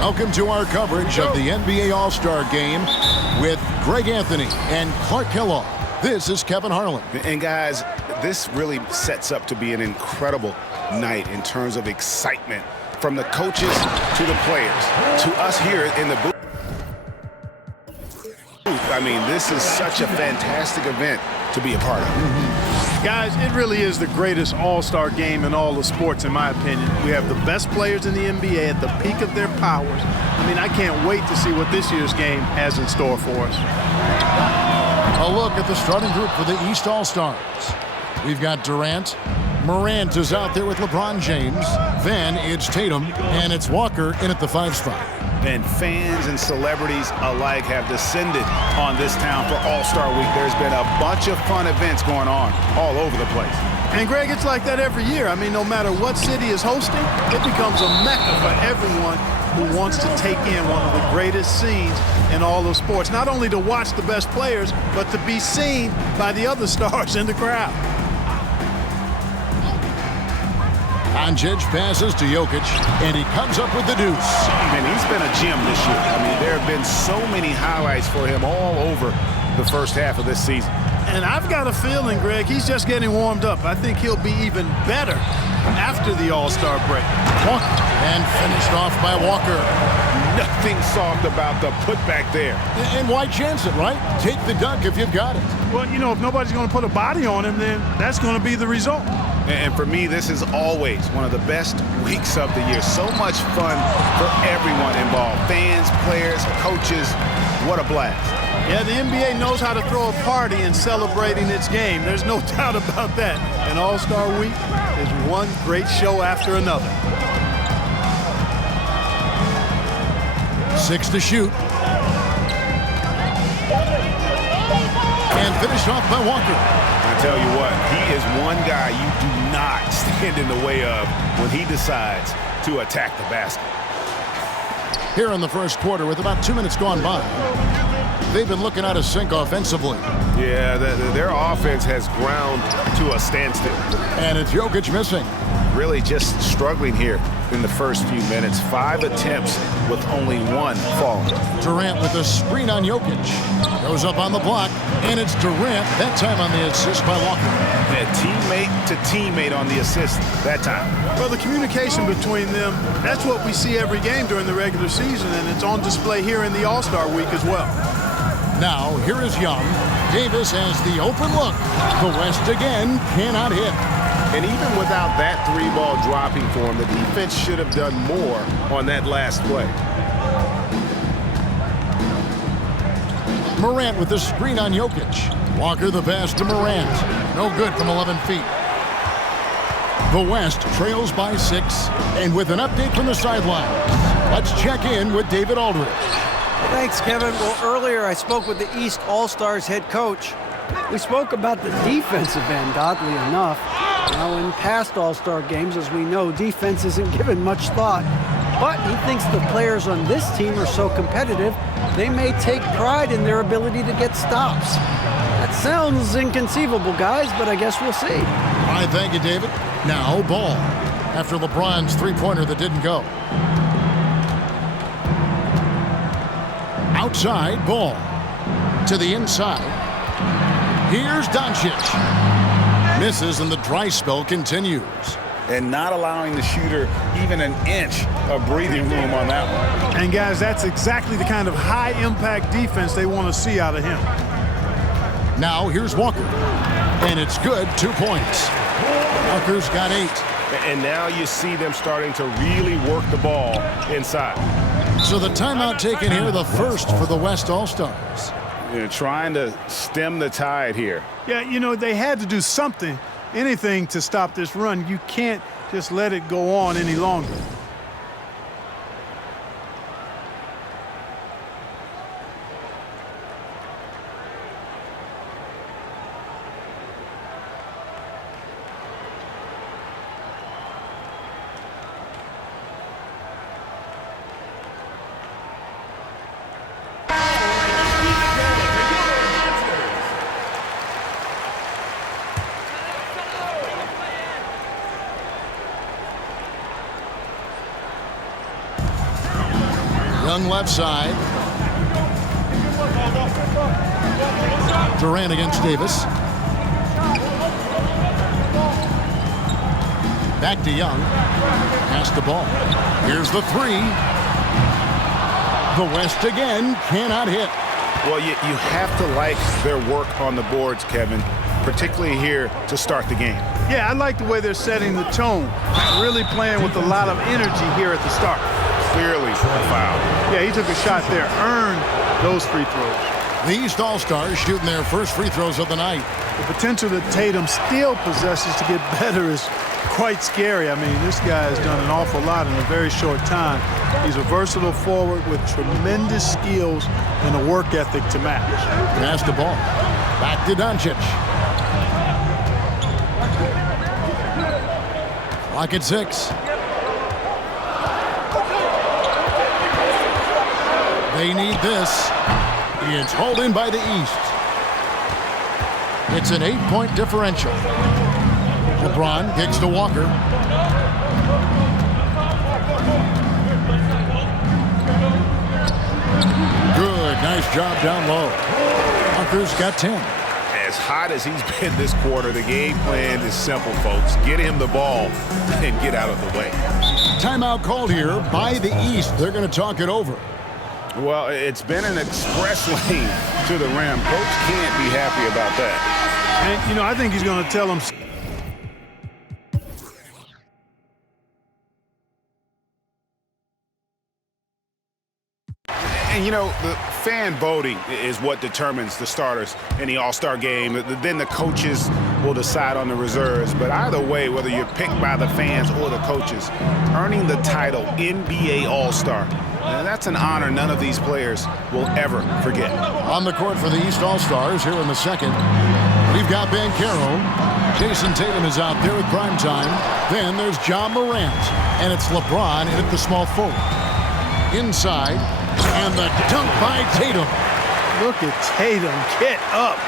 Welcome to our coverage of the NBA All-Star Game with Greg Anthony and Clark Kellogg. This is Kevin Harlan. And guys, this really sets up to be an incredible night in terms of excitement from the coaches to the players to us here in the booth. I mean, this is such a fantastic event to be a part of. Guys, it really is the greatest all-star game in all of sports, in my opinion. We have the best players in the NBA at the peak of their powers. I mean, I can't wait to see what this year's game has in store for us. A look at the starting group for the East All-Stars. We've got Durant. Morant is out there with LeBron James. Then it's Tatum, and it's Walker in at the 5 spot. And fans and celebrities alike have descended on this town for All-Star Week. There's been a bunch of fun events going on all over the place. And, Greg, it's like that every year. I mean, no matter what city is hosting, it becomes a mecca for everyone who wants to take in one of the greatest scenes in all of sports. Not only to watch the best players, but to be seen by the other stars in the crowd. Doncic passes to Jokic, and he comes up with the deuce. And he's been a gem this year. I mean, there have been so many highlights for him all over the first half of this season. And I've got a feeling, Greg, he's just getting warmed up. I think he'll be even better after the All-Star break. Walker, and finished off by Walker. Nothing soft about the putback there. And why chance it, right? Take the dunk if you've got it. Well, you know, if nobody's going to put a body on him, then that's going to be the result. And for me, this is always one of the best weeks of the year. So much fun for everyone involved. Fans, players, coaches. What a blast. Yeah, the NBA knows how to throw a party in celebrating its game. There's no doubt about that. And All-Star Week is one great show after another. 6 to shoot. And finished off by Walker. I tell you what, he is one guy you do not stand in the way of when he decides to attack the basket. Here in the first quarter with about 2 minutes gone by, they've been looking out of sync offensively. Yeah, their offense has ground to a standstill. And it's Jokic missing. Really just struggling here in the first few minutes. 5 attempts with only 1 falling. Durant with a screen on Jokic. Goes up on the block, and it's Durant, that time on the assist by Walker. Yeah, teammate to teammate on the assist that time. Well, the communication between them, that's what we see every game during the regular season, and it's on display here in the All-Star Week as well. Now, here is Young. Davis has the open look. The West again cannot hit. And even without that 3-ball dropping for him, the defense should have done more on that last play. Morant with the screen on Jokic. Walker the pass to Morant. No good from 11 feet. The West trails by 6. And with an update from the sidelines, let's check in with David Aldridge. Thanks, Kevin. Well, earlier I spoke with the East All-Stars head coach. We spoke about the defensive end, oddly enough. Now, in past All-Star games, as we know, defense isn't given much thought. But he thinks the players on this team are so competitive, they may take pride in their ability to get stops. That sounds inconceivable, guys, but I guess we'll see. All right, thank you, David. Now, ball. After LeBron's three-pointer that didn't go. Outside, ball. To the inside. Here's Doncic. Misses, and the dry spell continues. And not allowing the shooter even an inch of breathing room on that one. And, guys, that's exactly the kind of high-impact defense they want to see out of him. Now, here's Walker. And it's good, 2 points. Walker's got 8. And now you see them starting to really work the ball inside. So the timeout taken here, the first for the West All-Stars. They're trying to stem the tide here. Yeah, you know, they had to do something, anything to stop this run. You can't just let it go on any longer. Young left side. Durant against Davis. Back to Young. Pass the ball. Here's the three. The West again cannot hit. Well, you have to like their work on the boards, Kevin, particularly here to start the game. Yeah, I like the way they're setting the tone. Really playing with a lot of energy here at the start. Clearly a foul. Yeah, he took a shot there. Earned those free throws. The East All-Stars shooting their first free throws of the night. The potential that Tatum still possesses to get better is quite scary. I mean, this guy has done an awful lot in a very short time. He's a versatile forward with tremendous skills and a work ethic to match. Pass the ball. Back to Doncic. Clock at 6. They need this. It's hauled in by the East. It's an 8-point differential. LeBron kicks to Walker. Good, nice job down low. Walker's got 10. As hot as he's been this quarter, the game plan is simple, folks. Get him the ball and get out of the way. Timeout called here by the East. They're going to talk it over. Well, it's been an express lane to the rim. Coach can't be happy about that. And, you know, I think he's going to tell them. And, you know, the fan voting is what determines the starters in the All-Star game. Then the coaches will decide on the reserves. But either way, whether you're picked by the fans or the coaches, earning the title NBA All-Star, that's an honor none of these players will ever forget. On the court for the East All-Stars here in the second, we've got Banchero. Jason Tatum is out there at prime time. Then there's John Morant. And it's LeBron at the small forward. Inside, and the dunk by Tatum. Look at Tatum. Get up.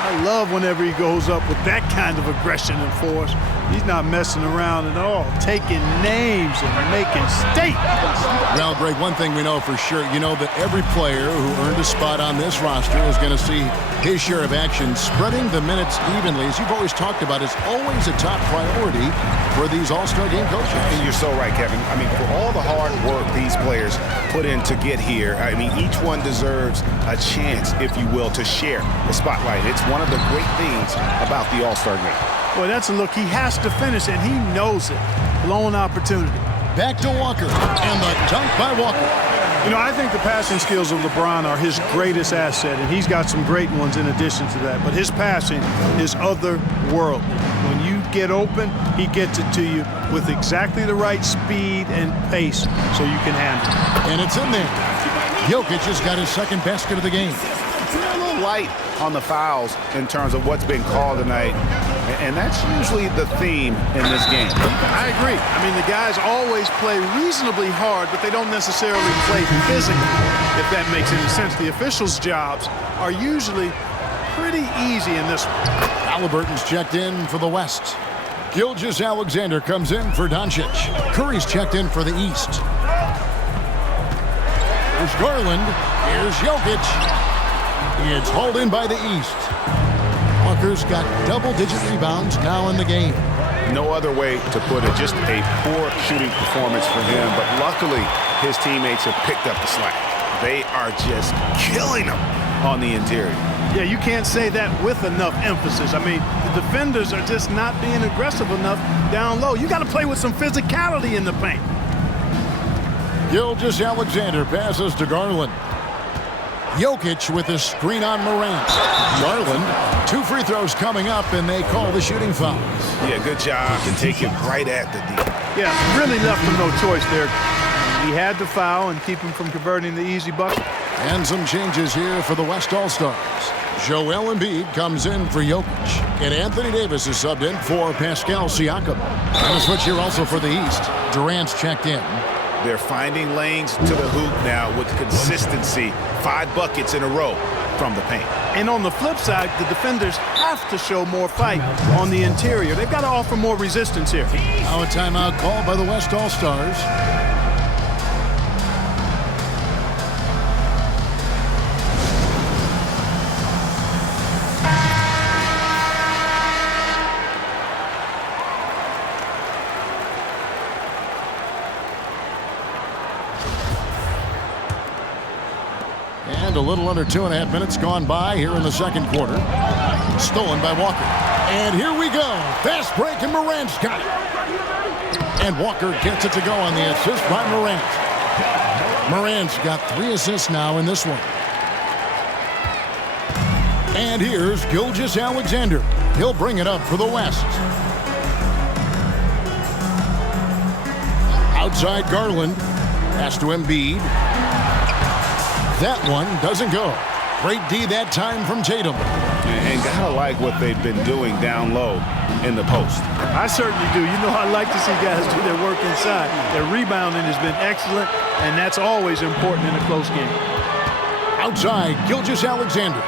I love whenever he goes up with that kind of aggression and force. He's not messing around at all, taking names and making statements. Well, Greg, one thing we know for sure, you know that every player who earned a spot on this roster is going to see his share of action. Spreading the minutes evenly, as you've always talked about, is always a top priority for these All-Star game coaches. And you're so right, Kevin. I mean, for all the hard work these players put in to get here, I mean, each one deserves a chance, if you will, to share the spotlight. It's one of the great things about the All-Star game. Boy, that's a look. He has to finish, and he knows it. Blown opportunity. Back to Walker, and the dunk by Walker. You know, I think the passing skills of LeBron are his greatest asset, and he's got some great ones in addition to that. But his passing is otherworldly. When you get open, he gets it to you with exactly the right speed and pace so you can handle it. And it's in there. Jokic has got his second basket of the game. A little light on the fouls in terms of what's been called tonight, and that's usually the theme in this game. I agree. I mean, the guys always play reasonably hard, but they don't necessarily play physically, if that makes any sense. The officials' jobs are usually pretty easy in this one. Halliburton's checked in for the West. Gilgeous-Alexander comes in for Doncic. Curry's checked in for the East. There's Garland. Here's Jokic. It's hauled in by the East. Walker's got double-digit rebounds now in the game. No other way to put it. Just a poor shooting performance for him, but luckily his teammates have picked up the slack. They are just killing him on the interior. Yeah, you can't say that with enough emphasis. I mean, the defenders are just not being aggressive enough down low. You got to play with some physicality in the paint. Gilgeous-Alexander passes to Garland. Jokic with a screen on Morant. Garland, 2 free throws coming up, and they call the shooting foul. Yeah, good job to take him right at the D. Yeah, really left him no choice there. He had to foul and keep him from converting the easy bucket. And some changes here for the West All-Stars. Joel Embiid comes in for Jokic. And Anthony Davis is subbed in for Pascal Siakam. And a switch here also for the East. Durant's checked in. They're finding lanes to the hoop now with consistency. 5 buckets in a row from the paint. And on the flip side, the defenders have to show more fight on the interior. They've got to offer more resistance here. Now a timeout called by the West All-Stars. a little under 2.5 minutes gone by here in the second quarter. Stolen by Walker. And here we go. Fast break, and Morant's got it. And Walker gets it to go on the assist by Morant. Morant's got 3 assists now in this one. And here's Gilgeous-Alexander. He'll bring it up for the West. Outside Garland. Pass to Embiid. That one doesn't go. Great D that time from Tatum. And gotta like what they've been doing down low in the post. I certainly do. You know, I like to see guys do their work inside. Their rebounding has been excellent, and that's always important in a close game. Outside, Gilgeous-Alexander.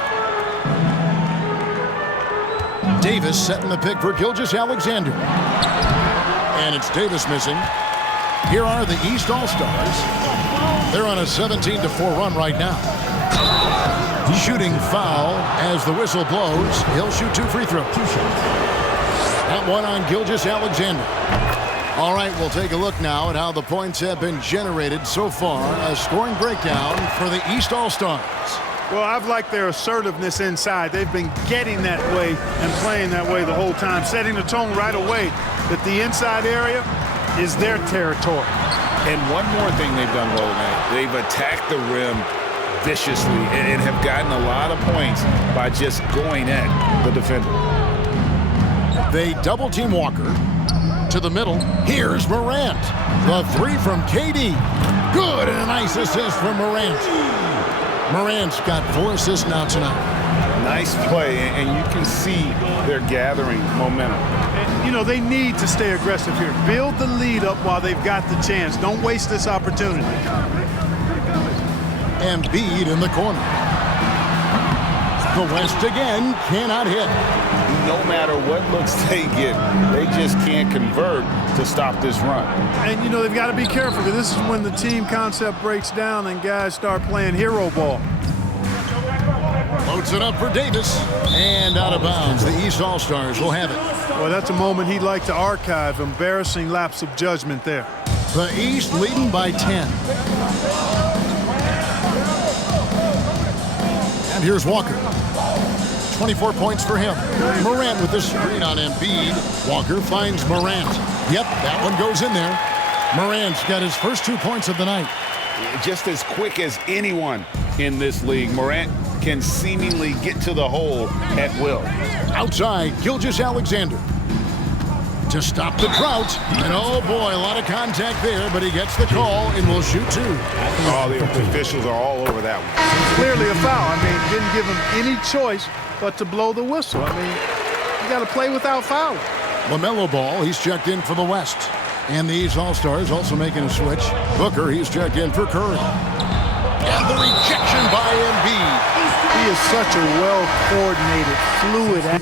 Davis setting the pick for Gilgeous-Alexander. And it's Davis missing. Here are the East All-Stars. They're on a 17-4 run right now. Shooting foul as the whistle blows. He'll shoot 2 free throws. That one on Gilgeous-Alexander. All right, we'll take a look now at how the points have been generated so far. A scoring breakdown for the East All-Stars. Well, I've liked their assertiveness inside. They've been getting that way and playing that way the whole time, setting the tone right away that the inside area is their territory. And one more thing they've done well tonight. They've attacked the rim viciously and have gotten a lot of points by just going at the defender. They double-team Walker. To the middle. Here's Morant. The 3 from KD. Good, and a nice assist from Morant. Morant's got 4 assists now tonight. Nice play, and you can see they're gathering momentum. And, you know, they need to stay aggressive here. Build the lead up while they've got the chance. Don't waste this opportunity. Embiid in the corner. The West again cannot hit. No matter what looks they get, they just can't convert to stop this run. And, you know, they've got to be careful because this is when the team concept breaks down and guys start playing hero ball. Loads it up for Davis. And out of bounds. The East All-Stars will have it. Well, that's a moment he'd like to archive. Embarrassing lapse of judgment there. The East leading by 10. And here's Walker. 24 points for him. Morant with the screen on Embiid. Walker finds Morant. Yep, that one goes in there. Morant's got his first 2 points of the night. Just as quick as anyone in this league, Morant can seemingly get to the hole at will. Outside, Gilgeous-Alexander. To stop the drought. And oh boy, a lot of contact there, but he gets the call and will shoot 2. Oh, the officials are all over that one. Clearly a foul. I mean, didn't give him any choice but to blow the whistle. I mean, you got to play without fouling. LaMelo Ball, he's checked in for the West. And these All-Stars also making a switch. Booker, he's checked in for Curry. And the rejection by Embiid. He is such a well-coordinated, fluid.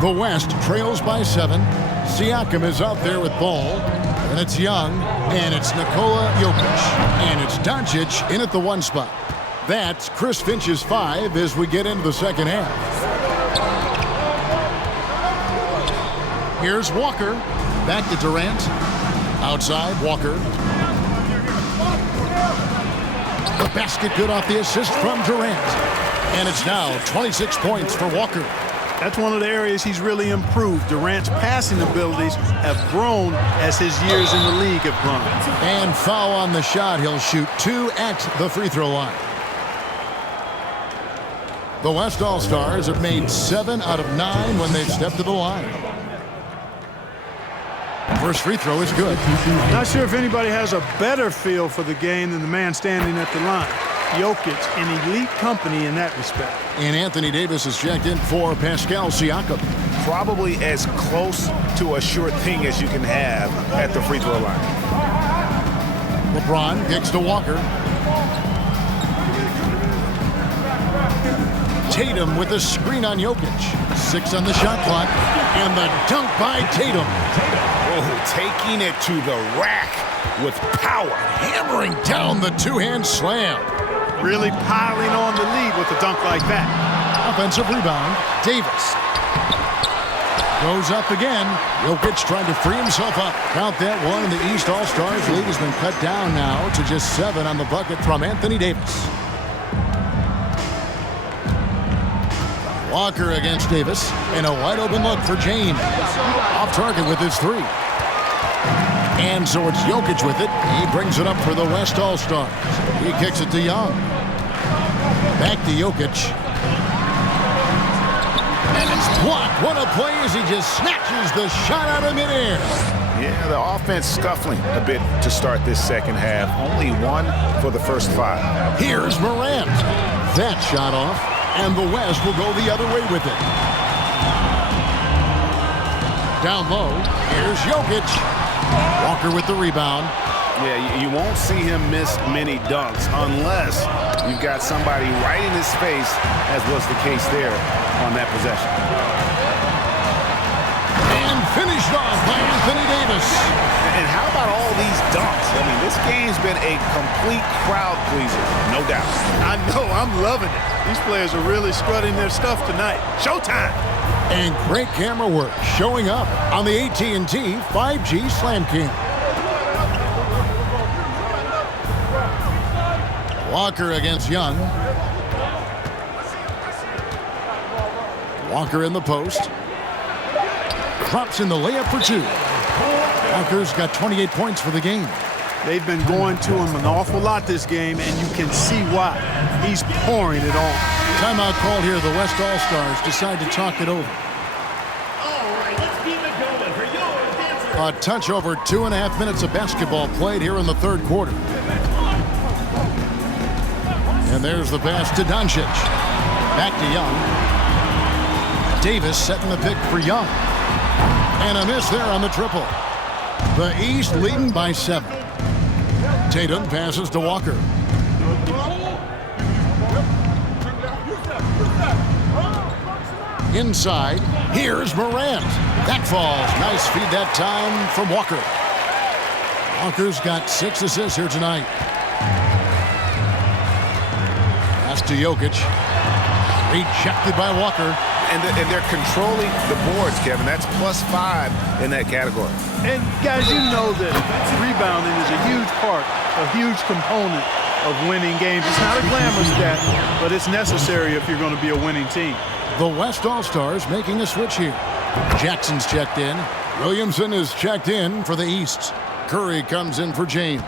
The West trails by 7. Siakam is out there with ball. And it's Young. And it's Nikola Jokic. And it's Doncic in at the 1 spot. That's Chris Finch's 5 as we get into the second half. Here's Walker. Back to Durant. Outside, Walker. The basket good off the assist from Durant. And it's now 26 points for Walker. That's one of the areas he's really improved. Durant's passing abilities have grown as his years in the league have grown. And foul on the shot. He'll shoot 2 at the free throw line. The West All-Stars have made 7 out of 9 when they've stepped to the line. First free throw is good. Not sure if anybody has a better feel for the game than the man standing at the line. Jokic, an elite company in that respect. And Anthony Davis is checked in for Pascal Siakam. Probably as close to a sure thing as you can have at the free throw line. LeBron kicks to Walker. Tatum with a screen on Jokic. 6 on the shot clock. And the dunk by Tatum. Oh, taking it to the rack with power. Hammering down the 2-hand slam. Really piling on the lead with a dunk like that. Offensive rebound, Davis. Goes up again. Jokic trying to free himself up. Count that one, and the East All-Stars lead has been cut down now to just 7 on the bucket from Anthony Davis. Walker against Davis, and a wide-open look for James. Off target with his 3. And so it's Jokic with it. He brings it up for the West All-Stars. He kicks it to Young. Back to Jokic. And it's blocked. What a play as he just snatches the shot out of midair. Yeah, the offense scuffling a bit to start this second half. Only 1 for the first 5. Here's Morant. That shot off, and the West will go the other way with it. Down low, here's Jokic. Walker with the rebound. Yeah, you won't see him miss many dunks unless you've got somebody right in his face, as was the case there on that possession. And finished off by Anthony Davis. And how about all these dunks? I mean, this game's been a complete crowd pleaser, no doubt. I know, I'm loving it. These players are really strutting their stuff tonight. Showtime! And great camera work showing up on the AT&T 5G Slam Cam. Walker against Young. Walker in the post. Drops in the layup for 2. Walker's got 28 points for the game. They've been going to him an awful lot this game, and you can see why. He's pouring it on. Timeout called here. The West All-Stars decide to talk it over. A touch over 2.5 minutes of basketball played here in the third quarter. And there's the pass to Doncic. Back to Young. Davis setting the pick for Young. And a miss there on the triple. The East leading by 7. Tatum passes to Walker. Inside, here's Morant. That falls. Nice feed that time from Walker. Walker's got 6 assists here tonight. Pass to Jokic. Rejected by Walker. And they're controlling the boards, Kevin. That's +5 in that category. And guys, you know that rebounding is a huge part, a huge component of winning games. It's not a glamour stat, but it's necessary if you're going to be a winning team. The West All-Stars making a switch here. Jackson's checked in. Williamson is checked in for the East. Curry comes in for James.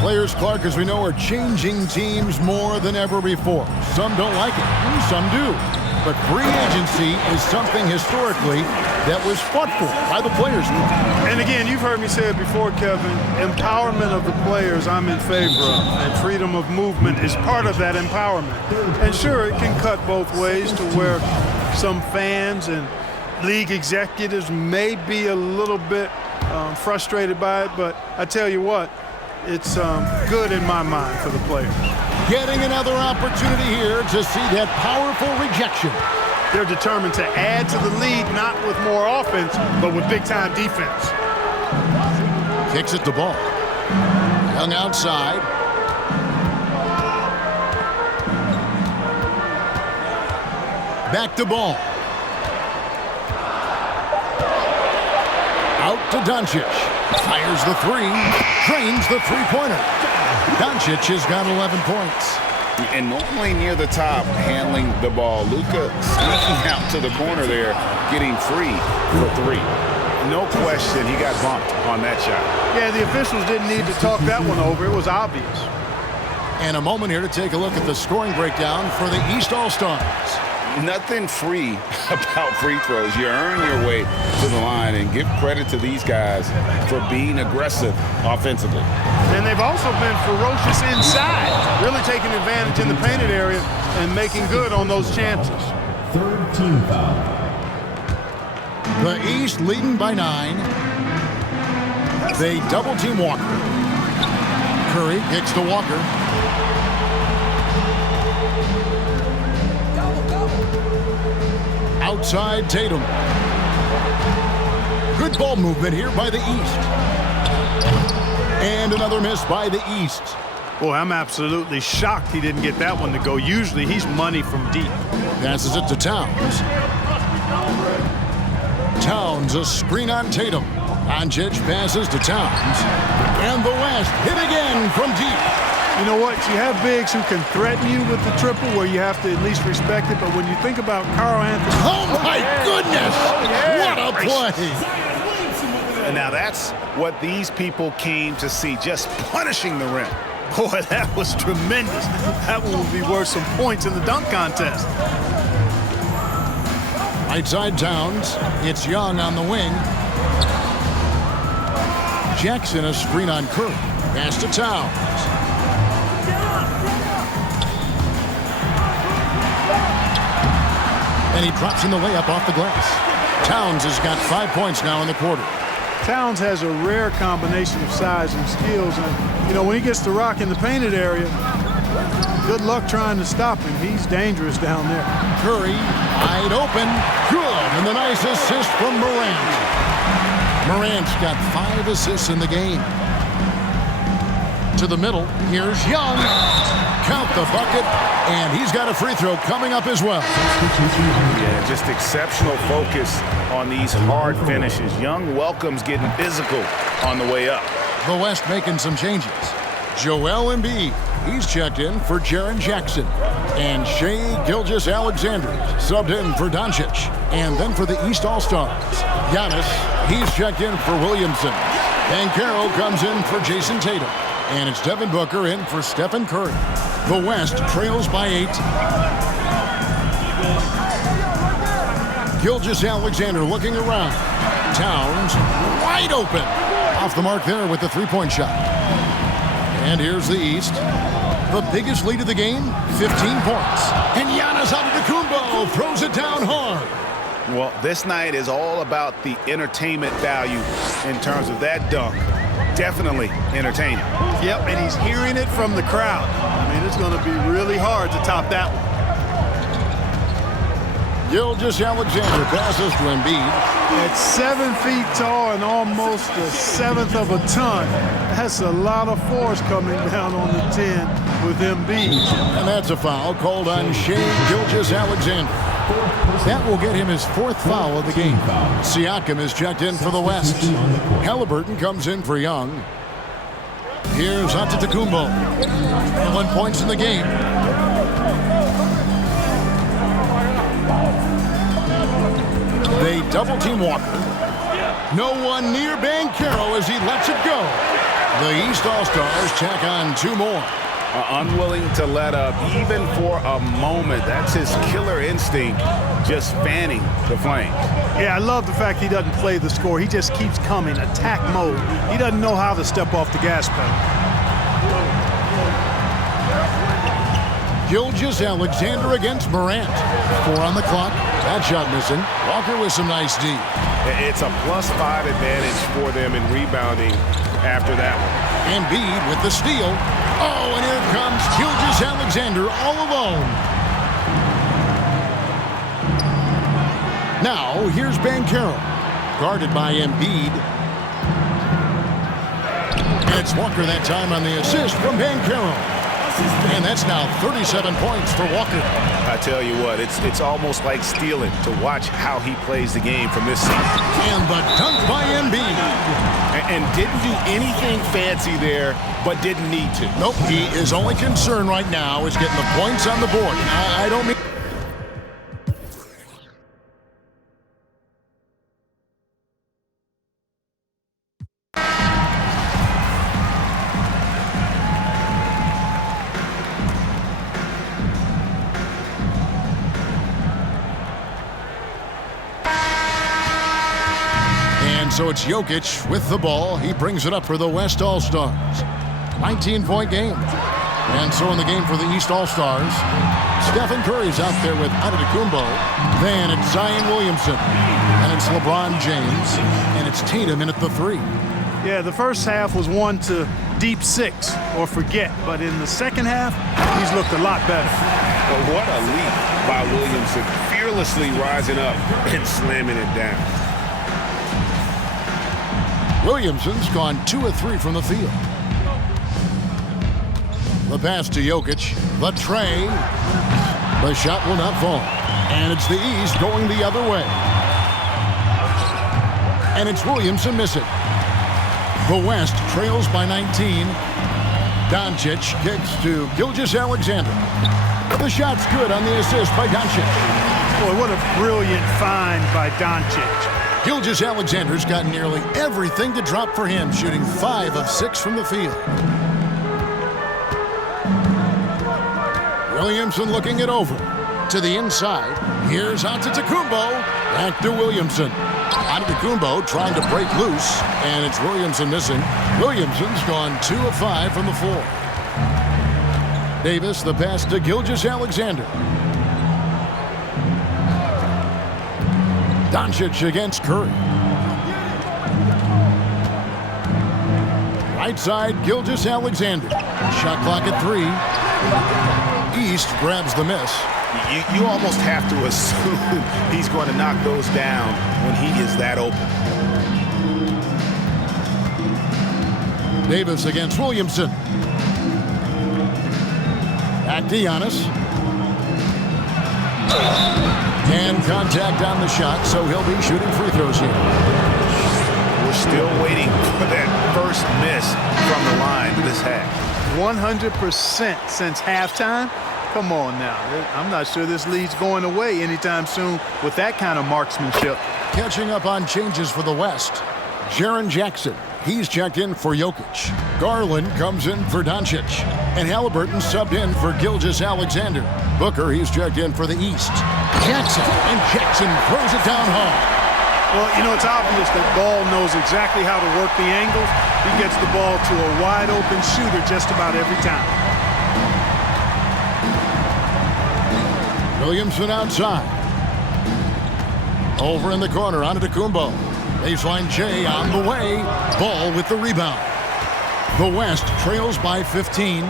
Players, Clark, as we know, are changing teams more than ever before. Some don't like it, and some do. But free agency is something historically that was fought for by the players. And again, you've heard me say it before, Kevin, empowerment of the players I'm in favor of, and freedom of movement is part of that empowerment. And sure, it can cut both ways to where some fans and league executives may be a little bit frustrated by it, but I tell you what, it's good in my mind for the players. Getting another opportunity here to see that powerful rejection. They're determined to add to the lead, not with more offense, but with big-time defense. Kicks it to Ball. Young outside. Back to Ball. Out to Doncic. Fires the 3. Drains the three-pointer. Doncic has got 11 points. And normally near the top, handling the ball. Luka sneaking out to the corner there, getting free for 3. No question, he got bumped on that shot. Yeah, the officials didn't need to talk that one over. It was obvious. And a moment here to take a look at the scoring breakdown for the East All-Stars. Nothing free about free throws. You earn your way to the line, and give credit to these guys for being aggressive offensively. And they've also been ferocious inside, really taking advantage in the painted area and making good on those chances. Third team foul. The East leading by 9. They double-team Walker. Curry kicks to Walker. Outside Tatum. Good ball movement here by the East. And another miss by the East. Boy, I'm absolutely shocked he didn't get that one to go. Usually he's money from deep. Passes it to Towns. Towns, a screen on Tatum. Doncic passes to Towns. And the West hit again from deep. You know what? You have bigs who can threaten you with the triple where you have to at least respect it. But when you think about Karl Anthony. Oh, my goodness! What a play! And now that's what these people came to see, just punishing the rim. Boy, that was tremendous. That one will be worth some points in the dunk contest. Right side Towns. It's Young on the wing. Jackson, a screen on Curry. Pass to Towns. And he drops in the layup off the glass. Towns has got 5 points now in the quarter. Towns has a rare combination of size and skills. And, you know, when he gets to rock in the painted area, good luck trying to stop him. He's dangerous down there. Curry, wide open. Good. And the nice assist from Morant. Morant's got 5 assists in the game. To the middle. Here's Young. Count the bucket. And he's got a free throw coming up as well. Yeah, just exceptional focus on these hard finishes. Young welcomes getting physical on the way up. The West making some changes. Joel Embiid, he's checked in for Jaren Jackson. And Shai Gilgeous-Alexander subbed in for Doncic. And then for the East All-Stars, Giannis, he's checked in for Williamson. Banchero comes in for Jason Tatum. And it's Devin Booker in for Stephen Curry. The West trails by 8. Gilgeous-Alexander looking around. Towns wide open. Off the mark there with the three-point shot. And here's the East. The biggest lead of the game, 15 points. And Giannis Antetokounmpo throws it down hard. Well, this night is all about the entertainment value in terms of that dunk. Definitely entertaining. Yep, and he's hearing it from the crowd. I mean, it's going to be really hard to top that one. Gilgeous-Alexander passes to Embiid. At 7 feet tall and almost a seventh of a ton, that's a lot of force coming down on the 10 with Embiid. And that's a foul called on Shai Gilgeous-Alexander. That will get him his 4th foul of the game. Siakam is checked in for the West. Halliburton comes in for Young. Here's Antetokounmpo. 1 points in the game. They double-team Walker. No one near Banchero as he lets it go. The East All-Stars tack on 2 more. Unwilling to let up even for a moment. That's his killer instinct, just fanning the flame. Yeah, I love the fact he doesn't play the score. He just keeps coming, attack mode. He doesn't know how to step off the gas pedal. Gilgeous-Alexander against Morant. 4 on the clock. That shot missing. Walker with some nice D. It's a +5 advantage for them in rebounding after that one. Embiid with the steal. Oh, and here comes Gilgeous-Alexander all alone. Now, here's Banchero. Guarded by Embiid. And it's Walker that time on the assist from Banchero. And that's now 37 points for Walker. I tell you what, it's almost like stealing to watch how he plays the game from this seat. And the dunk by Embiid. And didn't do anything fancy there, but didn't need to. Nope, he is only concerned right now is getting the points on the board. I don't mean... So it's Jokic with the ball. He brings it up for the West All-Stars. 19-point game. And so in the game for the East All-Stars, Stephen Curry's out there with Antetokounmpo. Then it's Zion Williamson. And it's LeBron James. And it's Tatum in at the 3. Yeah, the first half was one to deep 6 or forget. But in the second half, he's looked a lot better. But what a leap by Williamson. Fearlessly rising up and slamming it down. Williamson's gone 2 of 3 from the field. The pass to Jokic. The tray. The shot will not fall. And it's the East going the other way. And it's Williamson missing. The West trails by 19. Doncic kicks to Gilgeous-Alexander. The shot's good on the assist by Doncic. Boy, what a brilliant find by Doncic. Gilgeous-Alexander's got nearly everything to drop for him, shooting 5 of 6 from the field. Williamson looking it over. To the inside. Here's Antetokounmpo. Back to Williamson. Antetokounmpo trying to break loose, and it's Williamson missing. Williamson's gone 2 of 5 from the floor. Davis, the pass to Gilgeous-Alexander. Doncic against Curry. Right side, Gilgeous-Alexander. Shot clock at 3. East grabs the miss. You almost have to assume he's going to knock those down when he is that open. Davis against Williamson. Back to Giannis. And contact on the shot, so he'll be shooting free throws here. We're still waiting for that first miss from the line this half. 100% since halftime. Come on now. I'm not sure this lead's going away anytime soon with that kind of marksmanship. Catching up on changes for the West. Jaren Jackson. He's checked in for Jokic. Garland comes in for Doncic. And Halliburton subbed in for Gilgeous-Alexander. Booker, he's checked in for the East. Jackson, and Jackson throws it down hard. Well, you know, it's obvious that Ball knows exactly how to work the angles. He gets the ball to a wide-open shooter just about every time. Williamson outside. Over in the corner, Antetokounmpo. Baseline J on the way. Ball with the rebound. The West trails by 15.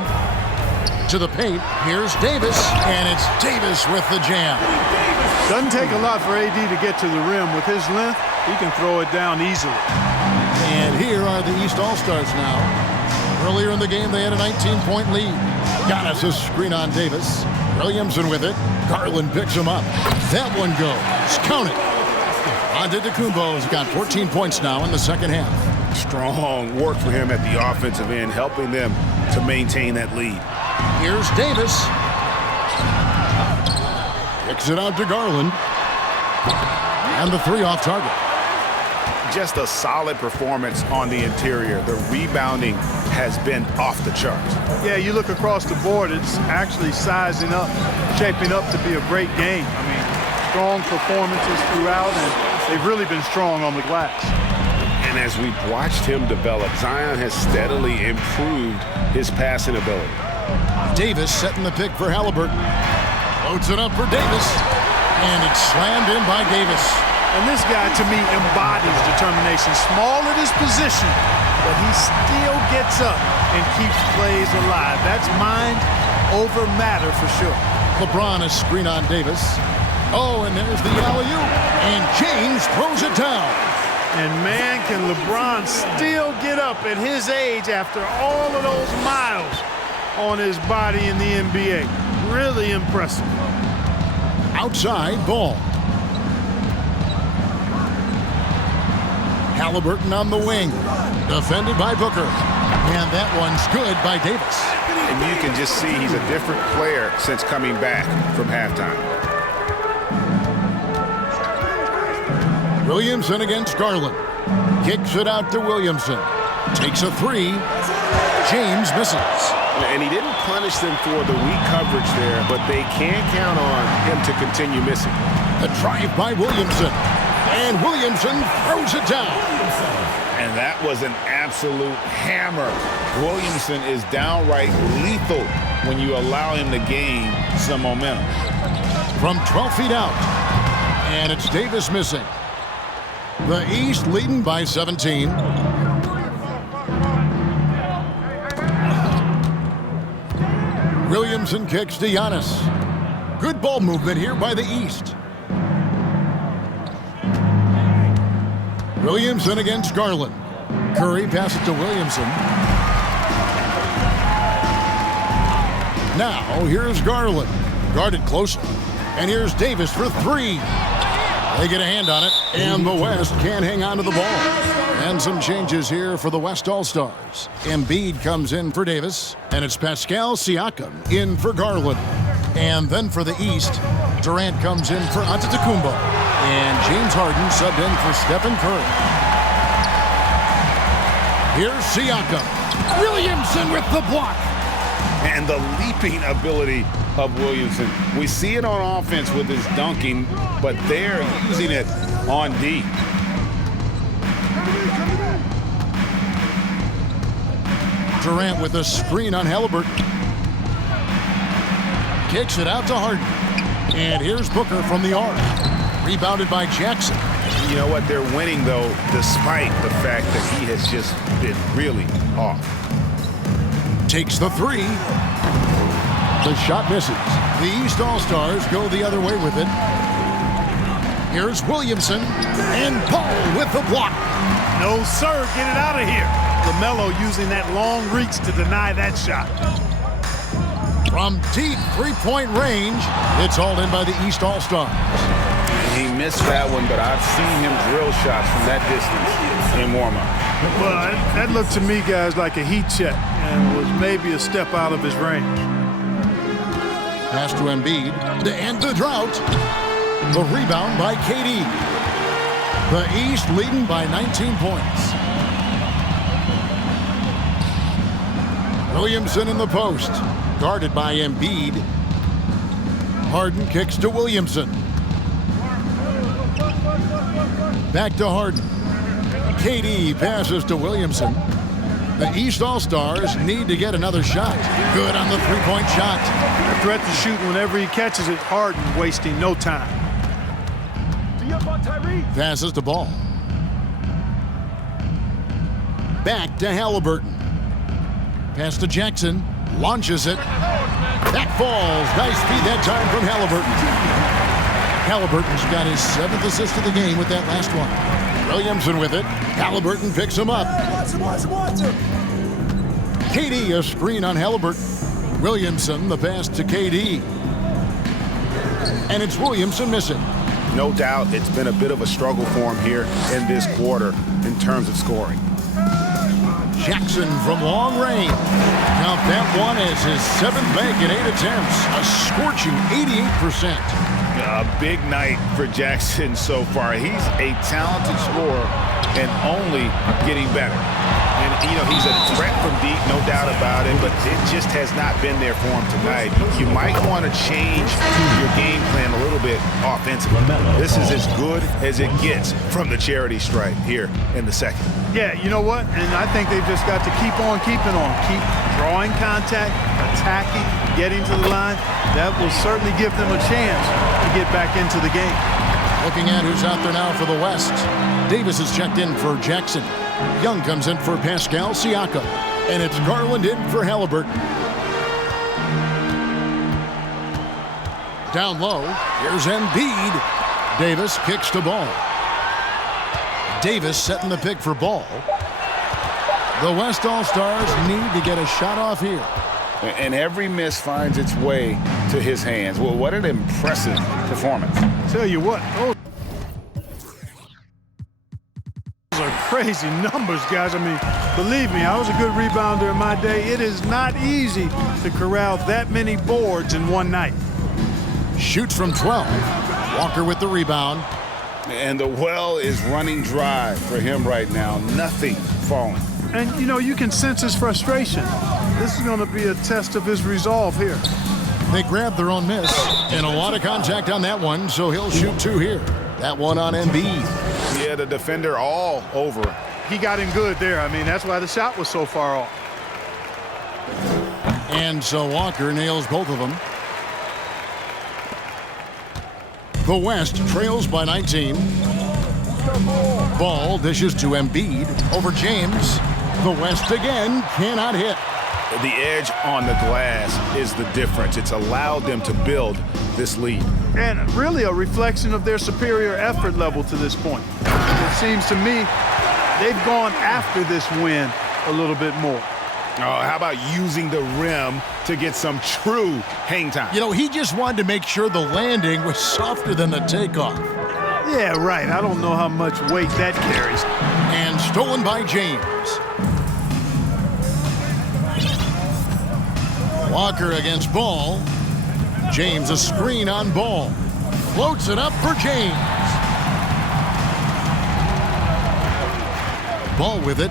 To the paint, here's Davis, and it's Davis with the jam. Doesn't take a lot for AD to get to the rim. With his length, he can throw it down easily. And here are the East All-Stars now. Earlier in the game, they had a 19-point lead. Giannis' screen on Davis. Williamson with it. Garland picks him up. That one goes. Count it. Antetokounmpo's got 14 points now in the second half. Strong work for him at the offensive end, helping them to maintain that lead. Here's Davis. Kicks it out to Garland. And the 3 off target. Just a solid performance on the interior. The rebounding has been off the charts. Yeah, you look across the board, it's actually sizing up, shaping up to be a great game. I mean, strong performances throughout, and they've really been strong on the glass. And as we've watched him develop, Zion has steadily improved his passing ability. Davis setting the pick for Halliburton. Loads it up for Davis. And it's slammed in by Davis. And this guy, to me, embodies determination. Small at his position, but he still gets up and keeps plays alive. That's mind over matter for sure. LeBron is screen on Davis. Oh, and there's the alley-oop. And James throws it down. And man, can LeBron still get up at his age after all of those miles on his body in the NBA. Really impressive. Outside Ball. Halliburton on the wing. Defended by Booker. And that one's good by Davis. And you can just see he's a different player since coming back from halftime. Williamson against Garland. Kicks it out to Williamson. Takes a 3. James misses. And he didn't punish them for the weak coverage there, but they can't count on him to continue missing. The drive by Williamson. And Williamson throws it down. And that was an absolute hammer. Williamson is downright lethal when you allow him to gain some momentum. From 12 feet out. And it's Davis missing. The East leading by 17. Williamson kicks to Giannis. Good ball movement here by the East. Williamson against Garland. Curry passes to Williamson. Now, here's Garland. Guarded closely. And here's Davis for three. They get a hand on it, and the West can't hang on to the ball. And some changes here for the West All-Stars. Embiid comes in for Davis, and it's Pascal Siakam in for Garland. And then for the East, Durant comes in for Antetokounmpo, and James Harden subbed in for Stephen Curry. Here's Siakam. Williamson with the block. And the leaping ability of Williamson. We see it on offense with his dunking, but they're using it on D. Durant with a screen on Halliburton. Kicks it out to Harden. And here's Booker from the arc. Rebounded by Jackson. You know what? They're winning, though, despite the fact that he has just been really off. Takes the three. The shot misses. The East All-Stars go the other way with it. Here's Williamson. And Paul with the block. No, sir. Get it out of here. LaMelo using that long reach to deny that shot. From deep three-point range, it's hauled in by the East All-Stars. He missed that one, but I've seen him drill shots from that distance in warm-up. Well, that looked to me, guys, like a heat check and was maybe a step out of his range. Pass to Embiid to end the drought. The rebound by KD. The East leading by 19 points. Williamson in the post. Guarded by Embiid. Harden kicks to Williamson. Back to Harden. KD passes to Williamson. The East All-Stars need to get another shot. Good on the three-point shot. A threat to shoot whenever he catches it. Harden wasting no time. Passes the ball. Back to Halliburton. Pass to Jackson. Launches it. That falls. Nice feed that time from Halliburton. Halliburton's got his 7th assist of the game with that last one. Williamson with it. Halliburton picks him up. KD a screen on Halliburton. Williamson the pass to KD. And it's Williamson missing. No doubt it's been a bit of a struggle for him here in this quarter in terms of scoring. Jackson from long range. Count that one as his 7th make in 8 attempts. A scorching 88%. A big night for Jackson so far. He's a talented scorer and only getting better. And, you know, he's a threat from deep, no doubt about it, but it just has not been there for him tonight. You might want to change your game plan a little bit offensively. This is as good as it gets from the charity stripe here in the second. Yeah, you know what? And I think they've just got to keep on keeping on. Keep drawing contact, attacking, getting to the line. That will certainly give them a chance to get back into the game. Looking at who's out there now for the West. Davis is checked in for Jackson. Young comes in for Pascal Siakam. And it's Garland in for Halliburton. Down low, here's Embiid. Davis kicks the ball. Davis setting the pick for Ball. The West All-Stars need to get a shot off here. And every miss finds its way to his hands. Well, what an impressive performance. Tell you what, those are crazy numbers, guys. I mean, believe me, I was a good rebounder in my day. It is not easy to corral that many boards in one night. Shoots from 12. Walker with the rebound. And the well is running dry for him right now. Nothing falling. And, you know, you can sense his frustration. This is going to be a test of his resolve here. They grabbed their own miss, and a lot of contact on that one, so he'll shoot 2 here. That one on Embiid. Yeah, the defender all over him. He got him good there. I mean, that's why the shot was so far off. And so Walker nails both of them. The West trails by 19. Ball dishes to Embiid over James. The West again cannot hit. The edge on the glass is the difference. It's allowed them to build this lead. And really a reflection of their superior effort level to this point. It seems to me they've gone after this win a little bit more. Oh, how about using the rim to get some true hang time? You know, he just wanted to make sure the landing was softer than the takeoff. Yeah, right. I don't know how much weight that carries. And stolen by James. Walker against Ball. James a screen on Ball. Floats it up for James. Ball with it.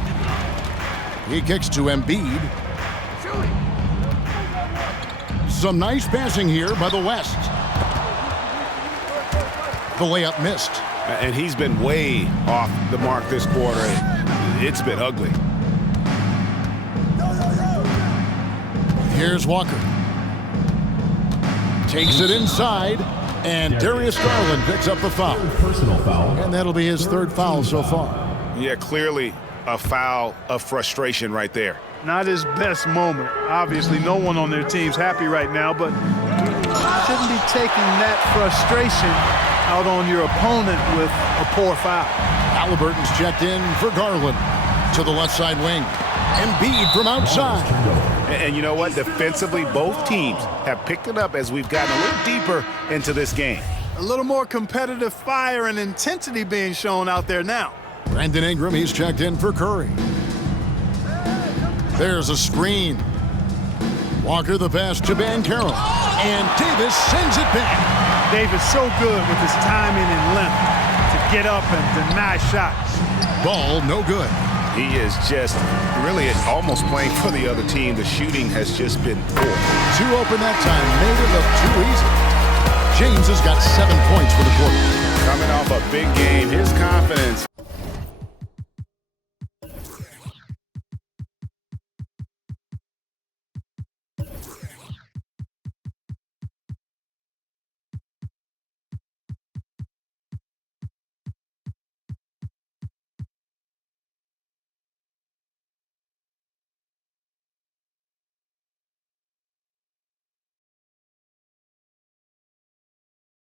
He kicks to Embiid. Some nice passing here by the West. The layup missed. And he's been way off the mark this quarter. It's been ugly. Here's Walker. Takes it inside, and Darius Garland picks up the foul. Personal foul. And that'll be his third foul so far. Yeah, clearly a foul of frustration right there. Not his best moment. Obviously, no one on their team's happy right now, but shouldn't be taking that frustration out on your opponent with a poor foul. Halliburton's checked in for Garland to the left side wing. Embiid from outside. And you know what? Defensively, both teams have picked it up as we've gotten a little deeper into this game. A little more competitive fire and intensity being shown out there now. Brandon Ingram, he's checked in for Curry. There's a screen. Walker the pass to Banchero. And Davis sends it back. Davis so good with his timing and length to get up and deny shots. Ball no good. He is just really almost playing for the other team. The shooting has just been poor. Too open that time, made it look too easy. James has got 7 points for the quarter. Coming off a big game, his